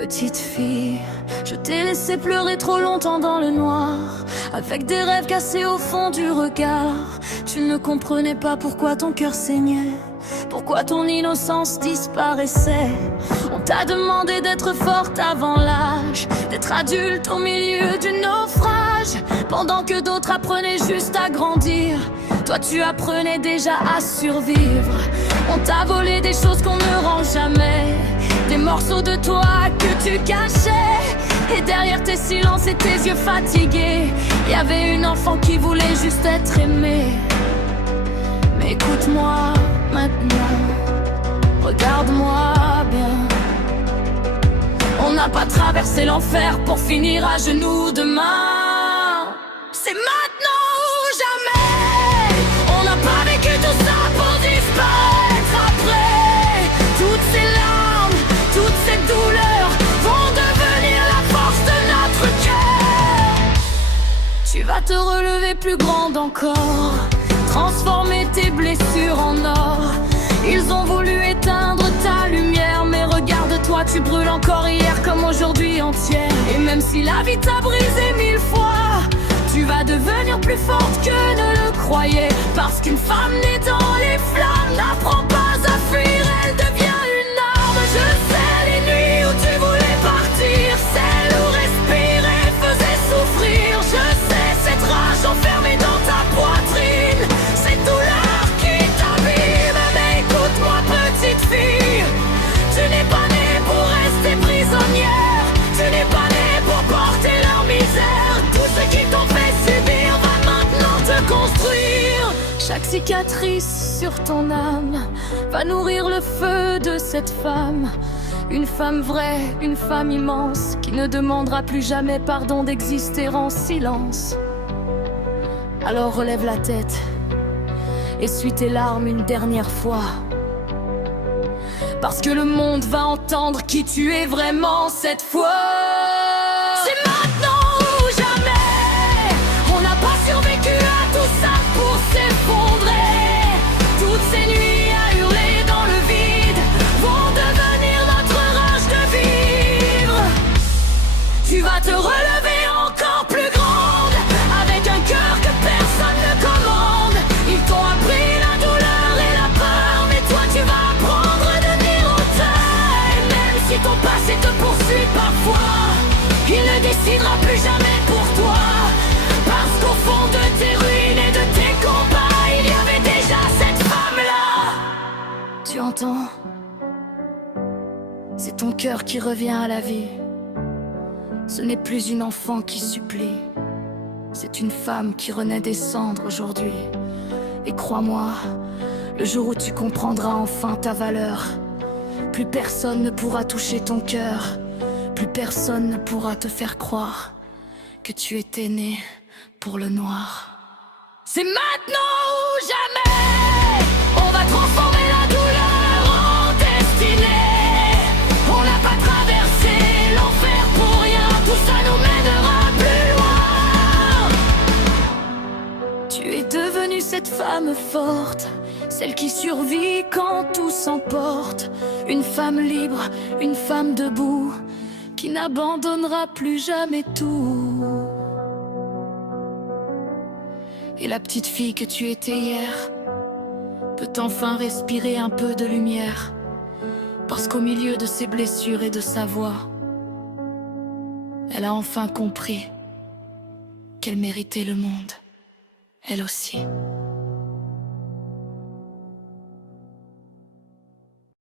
Petite fille, je t'ai laissé pleurer trop longtemps dans le noir, avec des rêves cassés au fond du regard. Tu ne comprenais pas pourquoi ton cœur saignait, pourquoi ton innocence disparaissait. On t'a demandé d'être forte avant l'âge, d'être adulte au milieu du naufrage. Pendant que d'autres apprenaient juste à grandir, toi tu apprenais déjà à survivre. On t'a volé des choses qu'on ne rend jamais, des morceaux de toi que tu cachais. Et derrière tes silences et tes yeux fatigués, y avait une enfant qui voulait juste être aimée. Mais écoute-moi maintenant, regarde-moi bien. On n'a pas traversé l'enfer pour finir à genoux demain. C'est maintenant ou jamais. On n'a pas vécu tout ça pour disparaître après. Toutes ces larmes, toutes ces douleurs vont devenir la force de notre cœur. Tu vas te relever plus grande encore, transformer tes blessures en or. Ils ont voulu éteindre ta lumière, mais regarde-toi, tu brûles encore hier comme aujourd'hui entière. Et même si la vie t'a brisé 1000 fois, tu vas devenir plus forte que ne le croyais. Parce qu'une femme née dans les flammes n'apprend pas à fuir, elle devient une arme. Je sais les nuits où tu voulais partir, celles où respirer faisait souffrir. Je sais cette rage enfermée dans ta poitrine, cette douleur qui t'abîme. Mais écoute-moi petite fille, tu n'es pas née pour rester prisonnière, tu n'es pas née pour porter leur misère. Tout ce qu'ils t'ont fait subir va maintenant te construire. Chaque cicatrice sur ton âme va nourrir le feu de cette femme. Une femme vraie, une femme immense, qui ne demandera plus jamais pardon d'exister en silence. Alors relève la tête, essuie tes larmes une dernière fois, parce que le monde va entendre qui tu es vraiment cette fois. C'est maintenant ou jamais. On n'a pas survécu à tout ça pour s'effondrer. Toutes ces nuits à hurler dans le vide vont devenir notre rage de vivre. Tu vas te relever encore plus grande, avec un cœur que personne ne commande. Ils t'ont appris la douleur et la peur, mais toi tu vas apprendre à devenir auteur. Et même si ton passé te poursuit parfois, il ne décidera plus jamais pour toi. Parce qu'au fond de tes ruines et de tes combats, il y avait déjà cette femme-là. Tu entends? C'est ton cœur qui revient à la vie. Ce n'est plus une enfant qui supplie, c'est une femme qui renaît des cendres aujourd'hui. Et crois-moi, le jour où tu comprendras enfin ta valeur, plus personne ne pourra toucher ton cœur, plus personne ne pourra te faire croire que tu étais né pour le noir. C'est maintenant ou jamais. On va transformer la douleur en destinée. On n'a pas traversé l'enfer pour rien, tout ça nous mènera plus loin. Tu es devenue cette femme forte, celle qui survit quand tout s'emporte. Une femme libre, une femme debout, qui n'abandonnera plus jamais tout. Et la petite fille que tu étais hier peut enfin respirer un peu de lumière, parce qu'au milieu de ses blessures et de sa voix, elle a enfin compris qu'elle méritait le monde, elle aussi.